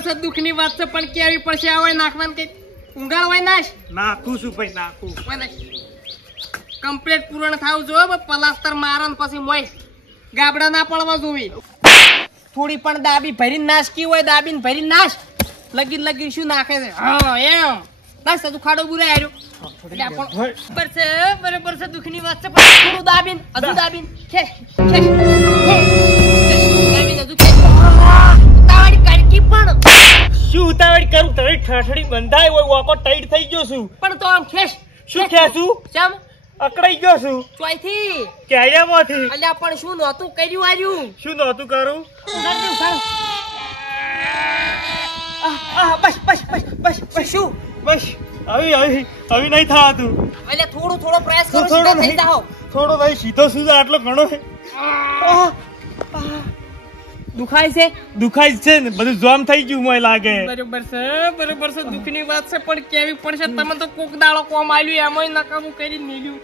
બરોબર છે દુઃખની વાત છે પણ કેવી પડશે આવે નાખવાનું કે ઊંઘાળવાય નાશ નાખું છું ભાઈ નાખું કમ્પ્લીટ પૂર્ણ થાવ જો પ્લાસ્ટર મારન પછી મોય ગાબડા ના પડવા જોવી થોડી પણ દાબી ભરીને નાશકી હોય દાબીને ભરીને નાશ લગી શું નાખે છે હા એમ બસ તું ખાડો બુરાય આવ્યો બરોબર છે દુઃખની વાત છે પણ થોડું દાબીને હજુ દાબીને ખેશ દાબીને હજુ ઉતાવળી કરકી પણ શું ઉતાવળી કરું તળી ઠઠડી બંધાય હોય વાકો ટાઈટ થઈ ગયો છું પણ તો આમ ખેશ શું ખેસું ચમ અકડાઈ ગયો છું ચોઈથી ક્યાંયામાંથી અલ્યા પણ શું નહોતું કર્યું આર્યું શું નહોતું કરું બસ શું બસ આવી નહીં થવાતું એટલે થોડો પ્રયાસ કરો સીધા થઈ જાઓ થોડો ભાઈ સીધો સીધો આટલો ઘણો દુખાય છે ને બધું જોમ થઈ ગયું મને લાગે બરોબર છે દુઃખની વાત છે પણ કેવી પડશે તમે તો કોક દાડો કોમ આલ્યું એમાંય નકામું કરી નીલ્યું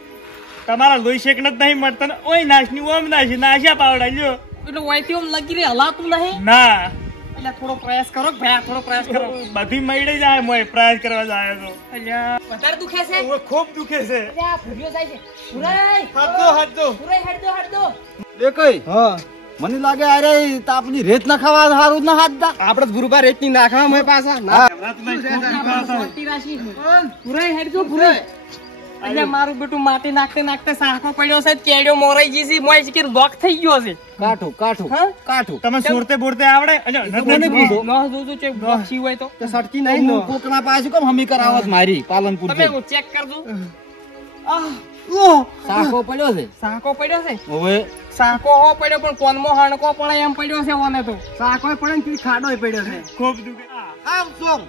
તમારા લોહી શેક જ નહીં મળતા ને ઓય નાશની ઓમ નાશ્યા પાવડા લ્યો એટલે ઓયથી ઓમ લગી રે હલાતું નહીં ના એટલે થોડો પ્રયાસ કરો ભાઈ થોડો પ્રયાસ કરો બધી મળી જાય મોય પ્રયાસ કરવા જાય તો અલ્યા વધારે દુખે છે ખૂબ દુખે છે અલ્યા ભૂર્યો જાય છે પુરાઈ હાથો પુરાઈ હટજો દેખાય હા મને લાગે અરે તાપની રેત ના ખાવા હારું ના હાથ દા આપણે ગુરુબા રેત ની નાખવા મે પાછા પુરાઈ હટજો પુરાઈ અલ્યા મારું બેટું માટી નાખતે સાખો પડ્યો છે કેડ્યો મોરાઈ જીસી મોય કે લોક થઈ ગયો છે કાઠું તમે સુરતે બોરતે આવડે મને પૂછો નો જોજો છે બોક્સી હોય તો સટકી નહીં નો કોકના પાસે કેમ હમી કરાવત મારી પાલનપુર તમે ચેક કરજો સાખો પડ્યો છે હવે સાકો હો પડ્યો પણ કોનમો હણકો પડે એમ પડ્યો છે ઓને તો સાખો પડે ને ખાડો પડ્યો છે ખૂબ દુખે આમ સોમ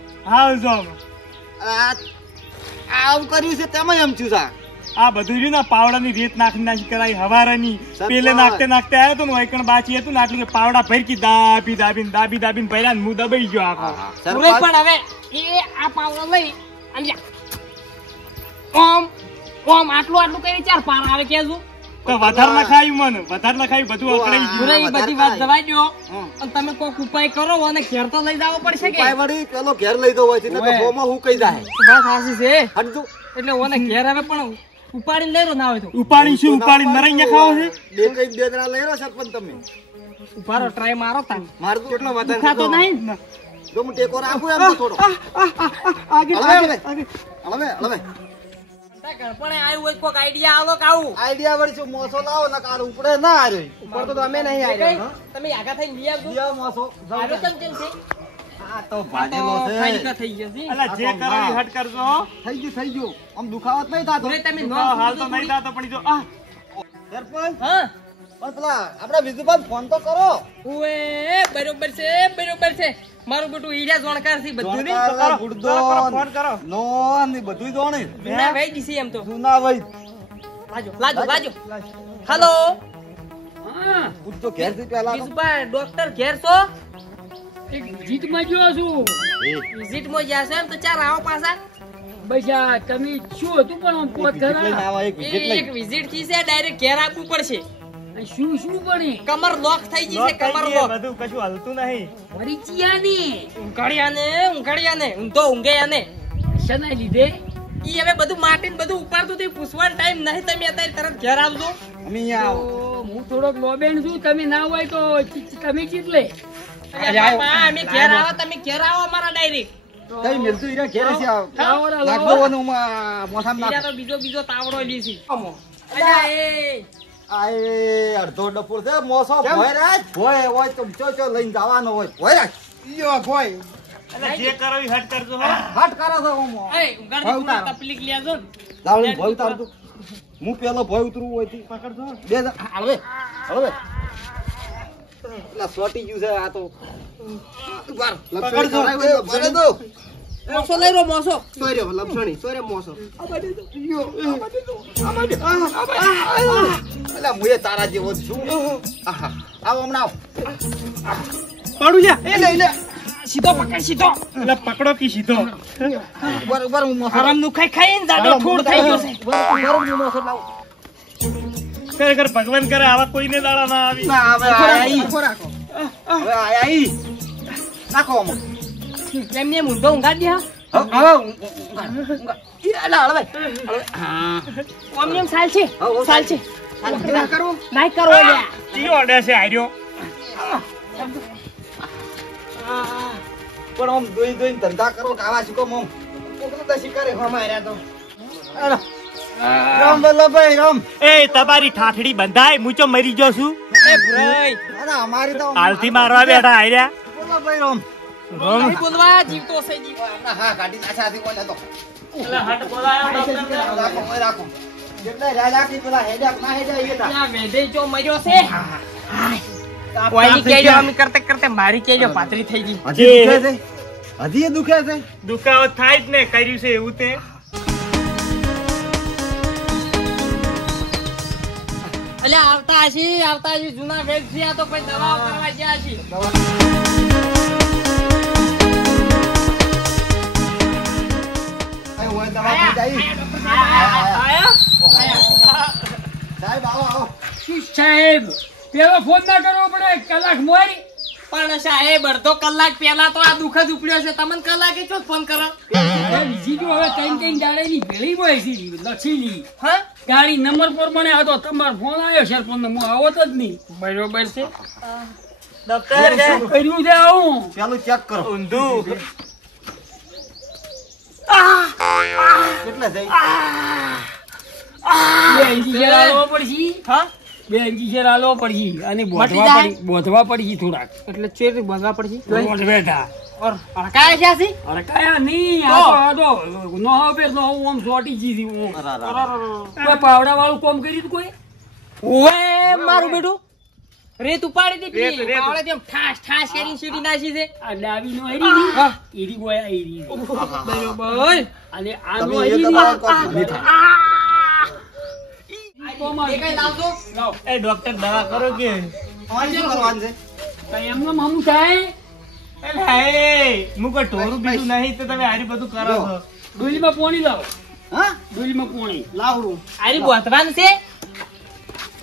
આમ કર્યું છે તેમાં એમ છું સા આ બધું રહ્યું ને પાવડાની રેત નાખી કરાઈ હવારાની પેલે નાખતે આવ્યો તો ને વૈકણ બાચી હતું ને આટલું કે પાવડા ભરકી દાબીને ભર્યા ને હું દબાઈ ગયો આખો પણ હવે એ આ પાવડો લઈ ઓમ આટલું કરી ચાર પાર આવે કેજો તો વધારે ના ખાયું બધું અકળાઈ ગયું બધી વાત જવાઈ દો અને તમે કોઈક ઉપાય કરો અને ઘેર તો લઈ જવો પડશે કે પેલો ઘેર લઈ દો હોય છે ને હોમાં હું કઈ જાય વાત સાચી છે હટજો એટલે ઓને ઘેર આવે પણ ઉપાડીને લઈ લો ના હોય તો ઉપાડી મરાઈને ખાવો છે બે દરા લઈ લો સરપંચ તમે ઉભારો ટ્રાય મારો તા માર તો કેટલો વધારે ખાતો નહીં જો હું ટેકો રાખું એમ થોડો હળવે પણ આયું હોય કોક આઈડિયા આવો કાવું આઈડિયા વળી શું મોસો લાવો ને કાર ઉપડે ના આર્યો ઉપર તો અમે નહીં આર્યો તમે આગા થઈને લઈ આવજો યા મોસો આવ્યો કેમ છે આ તો ભાજેલો છે ફાઈકા થઈ ગયો છે અલા જે કરાવી હટ કરજો થઈ ગયું આમ દુખાવત નહીં થાતો તમે હાલ તો નહીં થાતો પણ જો સરપંચ હા પણ પેલા આપડા વિજુભાઈ ફોન તો કરો ઓએ બરોબર છે મારું બેટું ઈડા જાણકાર છે બધું ને ફોન કરો નો ને બધું જોણે ના ભાઈ દીસી એમ તો સુના ભાઈ લાજો હેલો હા પૂછતો ઘેર થી પહેલા વિજુભાઈ ડોક્ટર ઘેર છો એક વિઝિટ માં ગયો છું વિઝિટ માં ગયા છો એમ તો ચાર આવો પાછા બૈસા તમે શું હતું પણ આમ પોત ખરા એક વિઝિટ થી છે ડાયરેક્ટ ઘેર આપવું પડશે શું બની કમર લોક થઈ ગઈ છે કમર લોક બધું કશું હલતું નહીં પરિચિયાની ઊંઘાડિયાને ઊંઘે શના લીધે ઈ હવે બધું માટીને બધું ઉપાડતું તે પૂછવાનો ટાઈમ નહીં તમે અત્યારે તરત ઘેર આવજો અમે અહીંયા તો હું થોડોક લોબેન છું તમે ના હોય તો તમે ચીટલે અમે ઘેર આવો તમે ઘેર આવો અમારા ડાયરેક્ટ કઈ મિલતું ઈરા ઘેર છે લાવો નાખો અને મોસામ બીજા નાખો તો બીજો તાવડો લીસી આય અડધો ડફોર છે મોસો ભોય રાજ ભોય હોય તો ચો લઈને જવાનો હોય ભોય રાજ ઈયો ભોય એટલે જે કરાવી હટ કરજો હટ કરો છો હું એ ઉગાડી પૂરા તકલીફ લેજો લાવણી ભોય ઉતારજો હું પેલો ભોય ઉતરવું હોય થી પકડજો બે હળવે પેલા સોટી ગયું છે આ તો ઉભાર પકડજો. પકડજો મોસો લઈ રો મોસો સોર્યો લપસણી સોર્યો મોસો અલા મુએ તારા જેવો જ છું આહા આવો હમણાં આવો પાડું લ્યા એ લે સીધો પકડ સીધો એટલે પકડો કી સીધો બરોબર હું મોસો આરામ નું ખાઈને જાડો ઠોડ થઈ ગયો છે બરોબર હું મોસો લાવ ખરેખર ભગવાન કરે આવા કોઈને દાડા ના આવી ના હવે આઈ હવે આઈ નાખો આમાં એમને ઊંધો ઊંઘાડી દે ઓમ એમ ચાલશે ચાલશે નાઈ કરો લ્યા ઈ ઓર્ડર છે આર્યો પણ આમ દોઈ ધંધા કરો કાવા શીખો મોમ કોકનો શિકારે હમ આર્યા તો રામ વલ્લભભાઈ રામ એ તમારી ઠાઠડી બંધાય હું ચો મરી ગયો છું એ ભુરાઈ અરે અમારી તો હાલથી મારવા બેઠા આર્યા વલ્લભભાઈ રામ નહીં બોલવા જીવતો છે જીવ હા ગાડી આછાથી કોણ હતો એટલે હટ બોલાયો ડોક્ટર રાખો ઓય રાખો જેટલા રાજા કી પેલા હેડા ના હેડા એ તા આ વેધે ચો મર્યો છે કોઈની કેજો અમે કરતે કરતે મારી કેજો પાતરી થઈ ગઈ હજી દુખે છે હજી એ દુખે છે દુખાવો થાય જ ને કર્યું છે એવું તે એટલે આવતા હશી જૂના વેદ છે આ તો કોઈ દવા કરવા ગયા હશી આય ઓય દવા પી જાય આયા સાહેબ આવો આવો સાહેબ પેલો ફોન ના કરવો પડે કલાક મોરી પણ સાહેબ અડધો કલાક પહેલા તો આ દુઃખ જ ઉપડ્યો છે તમને કલાકે ચો ફોન કરો બીજી જો હવે ત્રણ દાડાની ભેળી હોય છે લખેલી હા ગાડી નંબર પર મને આ તો તમારો ફોન આવ્યો છે પણ હું આવત જ નહીં બરોબર છે ડોક્ટર શું કર્યું છે આવું પેલું ચેક કરો ઊંધું કેટલા થઈ બે ઇન્જેક્શન આલવો પડશે હા બે ઇન્જેક્શન આલવો પડશે અને મટી જાય? બોધવા પડશે થોડાક એટલે ચેર બંધવા પડશે રોજ બેઠા ઓર અડકાય છે આસી અરે કયા નહીં આ તો નો હવે નો ઓમ સોટી જી ઓમ કોઈ પાવડા વાળું કોમ કર્યું તું કોઈ ઓએ મારું બેટું રેત ઉપાડી દી રેત, પી રેત. પાવડે જેમ ઠાસ ઠાસ કરીને સીડી નાખી છે આ ડાબી નો હરી હા. એરી બોય આ એરી બરોબર અને આ તમે નો એ હરી દવા કોણ નહીં થાય એ કઈ લાવજો લાવ એ ડોક્ટર દવા કરો કે તમારે શું કરવાનું છે કઈ એમનો મામું થાય એટલે હે હું કોઈ ઢોરું બીજું નહીં તો તમે હારી બધું કરો છો ડોલીમાં પોણી લાવો હા ડોલીમાં પોણી લાવડું આરી બોતવાન છે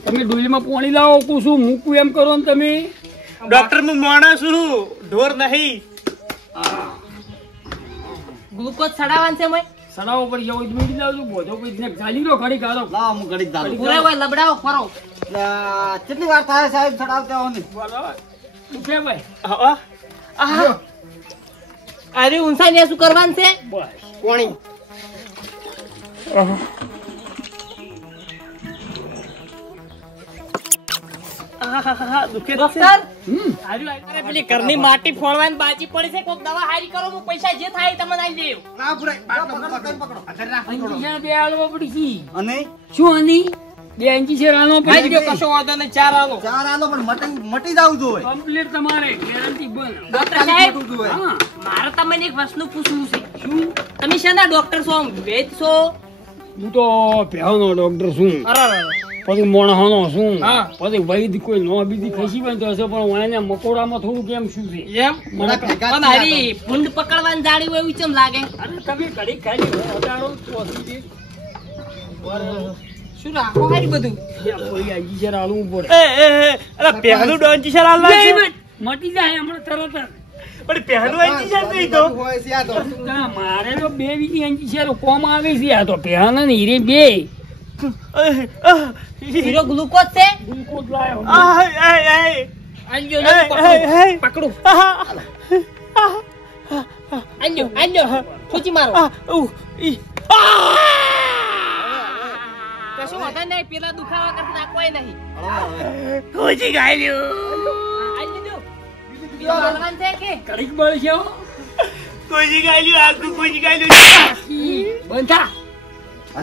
તમે ડોલીમાં પોણી લાવો કુશું મૂકું એમ કરો ને તમે ડોક્ટર હું માણસ છું ઢોર નહીં ગ્લુકોઝ ચડાવવાનું છે મય સડાવો પર જાવ દૂધી લાવજો બોધો કોઈ ને ચાલી લો ઘડી કાઢો લાવ હું ઘડીક દારૂ પૂરા હોય લબડાવો ફરો કેટલી વાર થાય સાહેબ ચડાવતા હો ને બરાબર દુખે ભાઈ આહા આરી ઊંસા ને શું કરવાનું છે બસ કોણી ડોક્ટર અરે પેલી ઘરની માટી ફોડવાની બાજી પડી છે કોક દવા હારી કરો હું પૈસા જે થાય તમને આલી દેવ ના પુરાય પકડો અંજીશર બે આલવો પડી અને શું આની બે અંજીશર આલવો હારી પડી દો કશો વાંધો નહીં ચાર આલો ચાર આલો પણ મટી જાવ જોઈએ કમ્પ્લીટ તમારે ગેરંટી બંધ ડોક્ટર સાહેબ હા મારે તમને એક વસ્તુ પૂછવું છે શું તમે શેના ડોક્ટર છો વેદ છો હું તો ભેવનો ડોક્ટર છું અરે પછી મોણહાનો છું હા. પછી વૈદ કોઈ નો બીજી ખસી પણ તો હશે પણ એને મકોડામાં થોડું કેમ શું છે એમ મને ભેગા પણ હારી ભૂંડ પકડવાની જાડી હોય એવું ચમ લાગે અરે તમે ઘડી ખાલી હજારો પોસી શું રાખો હારી બધું કોઈ અંજીશર આલવું પડે અરે પહેલું ડોન્ચીશર આલ બે નાખ્યું. મિનિટ મટી જાય હમણાં તરત જ પણ પહેલું અંચીશર નહીં તો હોય છે આ તો ના, મારે તો બે બીજી અંજીશર કોમ આવે છે આ તો પહેલા ને હીરે બે હીરો ગ્લુકોઝ છે ગ્લુકોઝ લાયો આંજો એ, એ, એ. પકડું આંજો આંજો ખૂચી મારો કશું વાંધો નહીં પેલા દુખાવા કરતા નાખવાય નહીં ખોજી ગાયલું આંજો દો બીજો હાલવાન છે કે કડીક બળ છે હો. ખોજી ગાયલું આખું ખોજી ગાયલું બંધ થા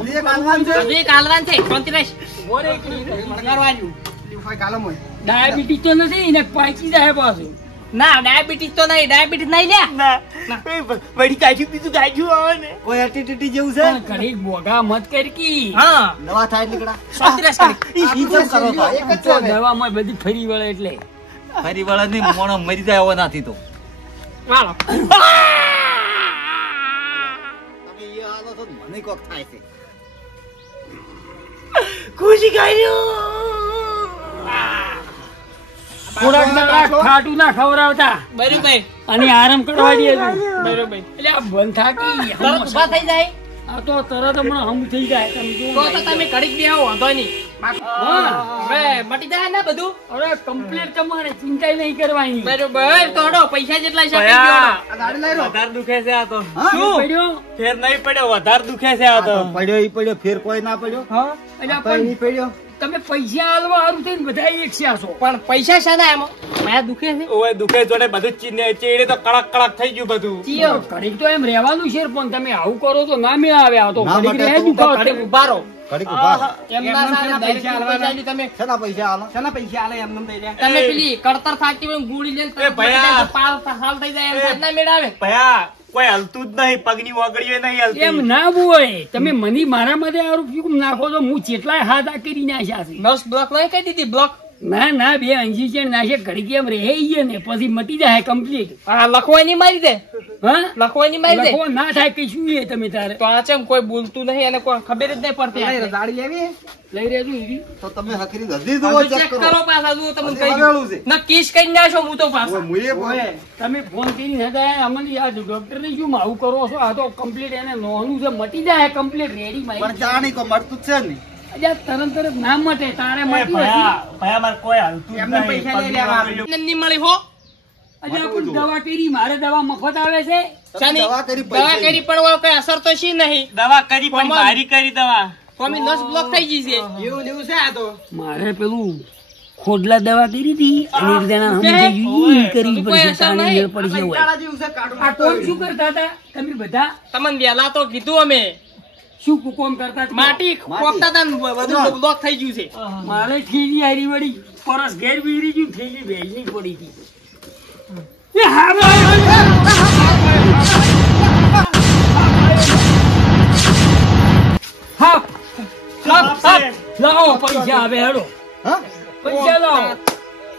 હજી એક આલવાન છે હજુ એક હાલવાન છે શાંતિરાશ બોરે એક મિનિટ. કરવાનું કોઈ કાલમ હોય ડાયાબિટીસ તો નથી એને પાકી જાય પાછું ના ડાયાબિટીસ તો નહીં ડાયાબિટીસ નહીં લે ના વળી કાજુ બીજું ગાજુ આવે ને કોઈ એટીટીટી જેવું છે પણ ઘડીક બોગા મત કરી કી હા દવા થાય નીકળા શાંતિરાશ કરી ઈ કેમ કરો છો એક જ તો છે દવામાં બધી ફરી વળે એટલે ફરી વળે નહીં મોણો મરી જાય એવો નથી તો હાલો તમે એ આલો તો મને કોક થાય છે ખોજી ગાયલું થોડાક દાડા ખાટું ના ખવડાવતા બરોબર અને આરામ કરવા દે બરોબર એટલે આ બંધ થાકી તરત ઊભા થઈ જાય આ તો તરત હમણાં હમ થઈ જાય તમે જુઓ તો તમે ઘડીક બે આવો વાંધો નહીં હા. હવે મટી જાય ને બધું અરે કમ્પ્લીટ તમારે ચિંતા નહીં કરવાની બરોબર તો હડો પૈસા જેટલા છે આપી ભયા, દ્યો. આ ગાડી લઈ લો વધારે દુખે છે આ તો શું પડ્યો ફેર નહીં પડ્યો વધારે દુખે છે આ તો પડ્યો ઈ પડ્યો ફેર કોઈ ના પડ્યો હા એટલે આ કોઈ નહીં પડ્યો તમે પૈસા આલવા હારું થઈને બધા એક છે આસો પણ પૈસા શાના એમાં માયા દુખે છે ઓય દુખે જોડે બધું ચેડે તો કડક કડક થઈ ગયું બધું ચિયો ઘડીક તો એમ રહેવાનું છે પણ તમે આવું કરો તો ના મેળ આવે આ તો ના ઘડીક માટે રહે તું દુખાવો ઘડીક થાય. ઊભા રહો ઘડીક ઊભા રહો. એમના સામે પૈસા direct પૈસા લી તમે શેના પૈસા આલો શાના પૈસા આલે એમને દઈ દે તમે પેલી કડતર થાકી હોય ને ગોળી લઈને એ ભયા. પાલ હાલ થઈ જાય એમ થાય ના મેળાવે ભયા કોઈ હલતું જ નહીં પગની ઓગળીઓ નહીં હલતી એમ ના હોય તમે મને મારા માટે આરોપ કેમ નાખો તો હું કેટલાય હાથ આ કરી નાખ્યા છે નસ બ્લોક નહીં કહી દીધી બ્લોક ના ના બે ઇન્જેક્શન નાખે ઘડી કેમ રહે ઈ ને પછી મટી જાય કમ્પ્લીટ હા લખવાય નહીં મારી દે હા લખવાય નહીં મારી દે લખો ના થાય કે શું એ તમે તારે તો આ ચેમ કોઈ બોલતું નહીં અને કોઈ ખબર જ નહીં પડતી આપણે. ગાડી લેવી લઈ રહેજો ઈરી. તો તમે હકરી હજી આ જુઓ તો ચેક check કરો કરો પાછા જુઓ તમને હજી કહી બગાડું છે. દઉં. ના કિસ કરી નાખો હું તો પાછા ઓય, મુએ ઓય, તમે ફોન કરીને હતા અમને આ ડોક્ટર ને શું આવું કરો છો આ તો કમ્પ્લીટ એને નોનું છે મટી જાય કમ્પ્લીટ રેડી પણ માં જાણી કો મળતું જ છે ને તરત ના મટે તારે એ મટી ભયા ભયા મારે કોઈ હલતું જ એમને નહીં પૈસા લઈ પગની લેવા ઓગળીઓ. નહીં મળી હો અજા પણ દવા કરી મારે દવા મફત આવે છે શાની? દવા કરી દવા પૈસા કરી પણ ઓય કઈ અસર તો શી નહીં દવા કરી પણ કોમલ. મારી કરી દવા કોમી નસ બ્લોક થઈ ગઈ છે એવું લેવું છે આ તો મારે પેલું ખોડલા દવા કરી હતી અને એક જણા કે? સમજાઈ ગયું ઈ કરવી કોઈ પડશે અસર તાણી નહીં. મેળ પડશે હોય કાળા જેવું છે કાઢું આ કોણ શું કરતા હતા તમે બધા તમને વહેલા તો કીધું અમે શું કોમ કરતા હતા? માટી ખોપતા હતા ને બધું બ્લોક થઈ ગયું છે મારે થેલી હારી વળી પરસ ઘેર બીરી ગયું થેલી ભેજની પડી હતી એ હા હા લાવો પૈસા આવે હેડો હા પૈસા લાવો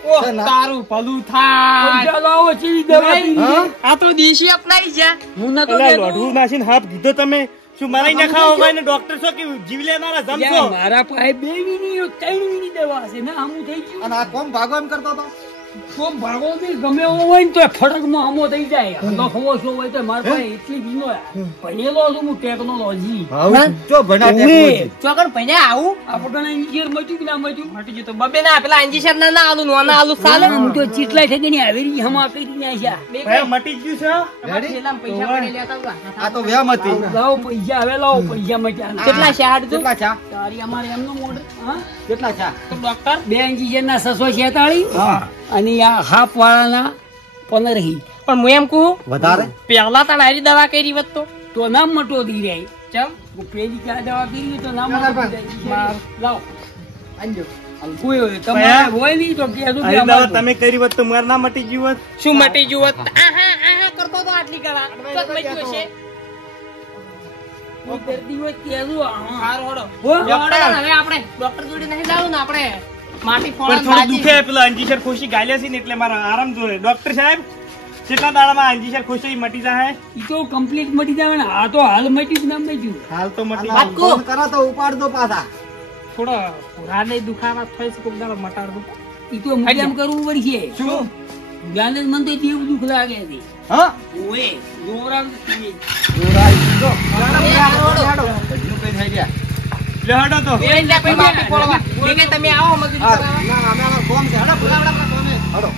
ઓહ, તારું ભલું થાય પૈસા લાવો ચીવી દવા હા? આ તો દેશી અપનાવી જા હું નતો અલા, દેતો. લોઢું નાખીને હાથ કીધો તમે શું મરાઈ ના ખાઓ હોય ને ડોક્ટર છો કે જીવ લેનારા જમશો યાર, મારા પાસે 2 વીની 3 વીની દવા છે ના હમું થઈ ગયું અને આ કોમ ભાગો એમ કરતો હતો કોમ ભાગો બી ગમે એવો હોય ને તો ફડકમાં હમો થઈ જાય હલો ખવો છો હોય તો મારા પાસે એટલી બીનો ભણેલો છું હું ટેકનોલોજી જો ભણા ટેકનોલોજી ચોકડ ભણ્યા આવું આપણે ઇન્જિનિયર મચ્યું કે ના મચ્યું મટી ગયું તો બબે ના પેલા અંજીસર ના ના આલુ નોના આલુ ચાલે હું તો ચીટલાય થઈ ગઈ આવેરી હમા કરી નાખ્યા બે ભયા મટી ગયું છે અમારા થેલામાં પૈસા પડી લેતા હતા. આ તો વ્યામ હતી લાવો પૈસા હવે લાવો પૈસા મચ્યા કેટલા છે હાડ કેટલા છે તારી અમારે એમનો મોડે હા કેટલા છે તો ડોક્ટર 2 ઇન્જિનિયર ના 646 અને આ હાફ વાળાના 15 પણ હું એમ કહું વધારે પહેલા તને હારી દવા કરી વત તો નામ મટો દી રહી ચમ પેલી ક્યાં દવા કરી તો નામ ના, ના, લાવો આંજો કોઈ હોય તમારે હોય નહીં તો કહેજો કે આ દવા અમારે તમે કરી હોત તો મારે ના મટી ગયું હોત શું મટી ગયું હોત? આહા કરતો તો આટલી કલા ચોક મટ્યું હશે કોઈ દર્દી હોય કહેજો હા. સારું હળો હો, ડોક્ટર હવે આપણે ડોક્ટર જોડે નહીં જાવું ને આપણે માટી પણ ફોડા થોડું દુખે પેલા અંજીસર ખુશી ગાલ્યા છે ને એટલે મારા આરામ જોડે ડોક્ટર સાહેબ કેટલા દાડામાં અંજીસર ખુશી મટી જાય ઈ તો કમ્પ્લીટ મટી જાય ને આ તો હાલ મટ્યું ના મટ્યું હાલ તો મટી આનો વાટકો. ફોન કરો તો ઉપાડ દો પાછા થોડો રાને દુખાવા થઈ છે કોક દાડો મટાડ દો ઈ તો મજામ કરવું પડશે શું ગાને મન તો દેવું દુખ લાગે છે હા ઓએ જોરામ જોરાઈ દીધો હાડો બધું કઈ થઈ ગયા લે હડો તો એ એટલે પછી માટી ફોડવા એ કે તમે આવો મજૂરી હા કરાવવા ના અમે આમાં કોમ છે હાડો બોલાવડા કોમે હાડો